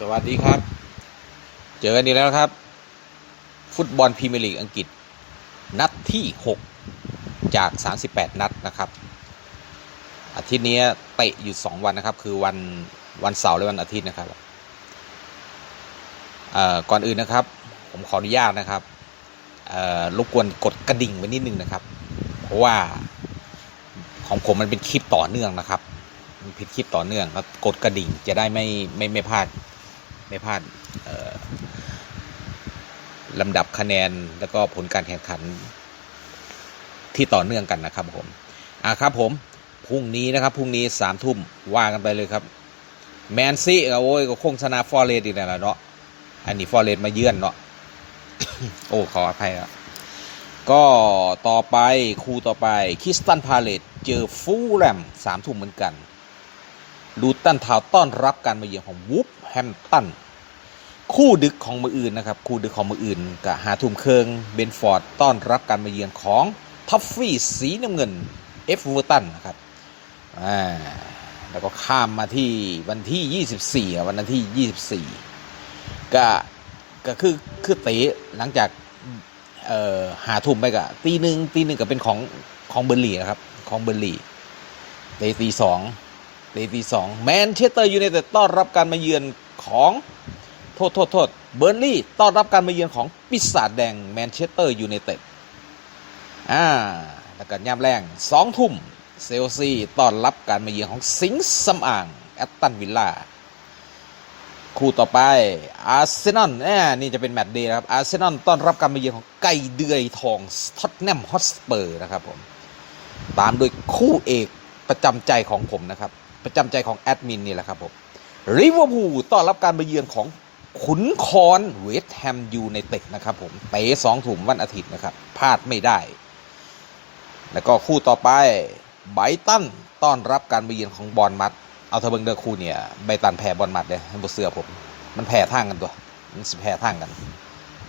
สวัสดีครับ เจอกันอีกแล้วครับ ฟุตบอลพรีเมียร์ลีกอังกฤษ นัดที่ 6 จาก 38 นัดนะครับ อาทิตย์นี้เตะอยู่ 2 วันนะครับ คือวันวันเสาร์และวันอาทิตย์นะครับก่อนอื่นนะครับ ผมขออนุญาตนะครับรบกวนกดกระดิ่งไว้นิดนึงนะครับ เพราะว่าของผมมันเป็นคลิปต่อเนื่องนะครับ ผิดคลิปต่อเนื่องแล้วกดกระดิ่งจะได้ไม่ไม่ไม่พลาด ไม่พลาดลำดับคะแนนแล้วก็ผลการแข่งขันที่ต่อเนื่องกันนะครับผมอะครับผมพรุ่งนี้นะครับพรุ่งนี้สามทุ่มว่ากันไปเลยครับ แมนซี่ก็โอ้ยก็คงชนะฟอร์เรสอีกแล้วเนาะอันนี้ฟอร์เรสมาเยือนเนาะโอ้ขออภัยครับก็ต่อไปคู่ต่อไปคิสตันพาเลตเจอฟูลแลมสามทุ่มเหมือนกันลูตันทาวต้อนรับการมาเยือนของวูฟ ฮมตัน คู่ดึกของมืออื่นนะครับ คู่ดึกของมืออื่นกับหาทุ่มเคิงเบนฟอร์ดต้อนรับการมาเยือนของทัฟฟี่สีน้ำเงินเอฟเวอร์ตันนะครับอ่าแล้วก็ข้ามมาที่วันที่ 24อ่วันนั้นที่ 24 ก็ก็คือคือเตะหลังจากเอ่อหาทุ่มไปกะตีหนึ่งตีหนึ่งก็เป็นของของเบอร์ลีนะครับของเบอร์ลีเตะตีสองเตะตีสองแมนเชสเตอร์ยูไนเต็ดต้อนรับการมาเยือน ของโทษโทษโทษเบอร์นลี่ต้อนรับการมาเยือนของปีศาจแดงแมนเชสเตอร์ยูไนเต็ดอ่าแล้วก็ย่ำแรงสองทุ่มเซลซีต้อนรับการมาเยือนของสิงห์สำอางแอตตันวิลล่าคู่ต่อไปอาร์เซนอลแนี่จะเป็นแมตช์เดย์นะครับอาร์เซนอลต้อนรับการมาเยือนของไก่เดือยทองท็อตแนมฮอตสเปอร์นะครับผมตามโดยคู่เอกประจำใจของผมนะครับ ประจำใจของแอดมินนี่แหละครับผม ริเวอร์พูลต้อนรับการมาเยือนของขุนคอนเวสต์แฮมยูไนเต็ดนะครับผมเตะสองถุงวันอาทิตย์นะครับพลาดไม่ได้ แล้วก็คู่ต่อไปไบตันต้อนรับการมาเยือนของบอลมัด เอาเทอเบิงเดอร์คู่เนี่ยไบตันแพ้บอลมัดเลยให้บเสือผม มันแพ้ทางกันตัวมันสิแพ้ทางกัน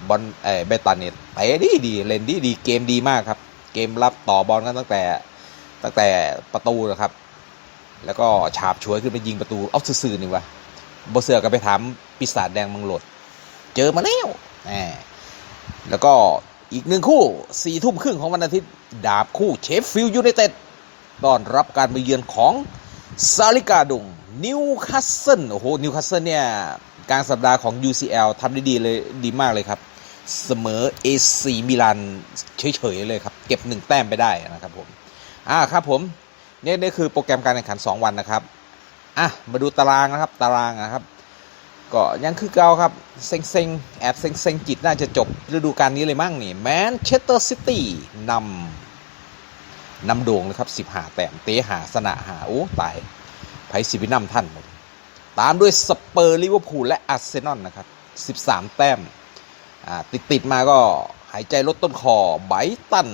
บอลเออไบตันเนี่ยเตะดีดีเล่นดีดีเกมดีมากครับ เกมรับต่อบอลกันตั้งแต่ตั้งแต่ประตูนะครับ แล้วก็ฉาบฉวยขึ้นไปยิงประตูเอาซื่อๆนี่วะบเสือก็ไปถามปีศาจแดงมังโหลด เจอมาแล้วแหมแล้วก็อีกหนึ่งคู่สี่ทุ่มครึ่งของวันอาทิตย์ ดาบคู่เชฟฟิลด์ยูไนเต็ดต้อนรับการมาเยือนของซาลิกาดงนิวคาสเซิลโอ้โหนิวคาสเซิลเนี่ยกลางสัปดาห์ของ UCL ทำได้ดีเลยดีมากเลยครับ เสมอเอซีมิลานเฉยๆเลยครับ เก็บหนึ่งแต้มไปได้นะครับผม อ่าครับผม นี่นี่คือโปรแกรมการแข่งขัน 2 วันนะครับอะมาดูตารางนะครับตารางนะครับ ก็ยังคือเก่าครับเซ็งเซ็งๆแอบเซ็งเซ็งๆจิตน่าจะจบฤดูกาลนี้เลยมั้งนี่แมนเชสเตอร์ซิตี้นำนำโด่งเลยครับ15แต้มเตะหาสนะหาโอ้ตายไพสิวินัมท่านตามด้วยสเปอร์ลิเวอร์พูลและอาร์เซนอลนะครับ13แต้มติดติดมาก็หายใจลดต้นคอไบตัน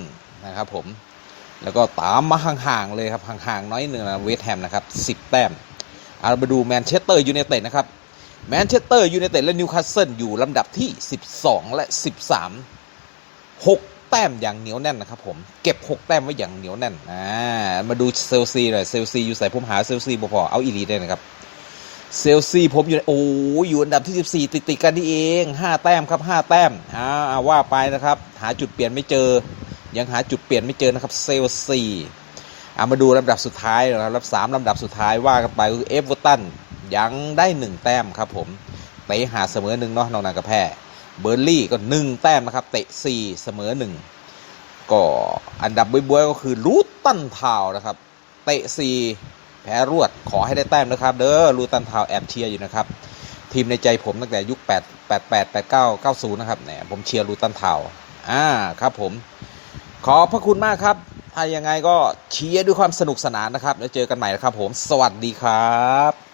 นะครับผม แล้วก็ตามมาห่างๆเลยครับห่างๆน้อยหนึ่งนะเวสต์แฮมนะครับ10แต้มเอามาดูแมนเชสเตอร์ยูไนเต็ดนะครับแมนเชสเตอร์ยูไนเต็ดและนิวคาสเซิลอยู่ลำดับที่ 12 และ 13 6 แต้มอย่างเหนียวแน่นนะครับผมเก็บ 6 แต้มไว้อย่างเหนียวแน่นอ่ามาดูเซลซีหน่อยเซลซีอยู่ใส่ผมหาเซลซีบ่พอเอาอีลีได้นะครับเซลซีผมอยู่โอ้ยอยู่อันดับที่ 14 ติดติดๆกันนี่เอง 5 แต้มครับ 5 แต้มอ่าอ่าว่าไปนะครับ หาจุดเปลี่ยนไม่เจอ ยังหาจุดเปลี่ยนไม่เจอนะครับเซลซีอ่ามาดูลำดับสุดท้ายนะครับลำดับสามลำดับสุดท้ายว่ากันไปคือเอฟเวอร์ตันยังได้หนึ่งแต้มครับผมเตะหาเสมอหนึ่งเนาะนอกนั้นก็แพ้เบอร์ลี่ก็หนึ่งแต้มนะครับเตะสี่เสมอหนึ่งก็อันดับบวยๆก็คือรูตันทาวนะครับเตะสี่แพ้รวดขอให้ได้แต้มนะครับ เด้อรูตันทาวแอบเชียร์อยู่นะครับทีมในใจผมตั้งแต่ยุค 8 8 8 8 9 90 นะครับเนี่ยผมเชียร์รูตันทาวอ่าครับผม ขอพระคุณมากครับถ้ายังไงก็เชียร์ด้วยความสนุกสนานนะครับ แล้วเจอกันใหม่นะครับผม สวัสดีครับ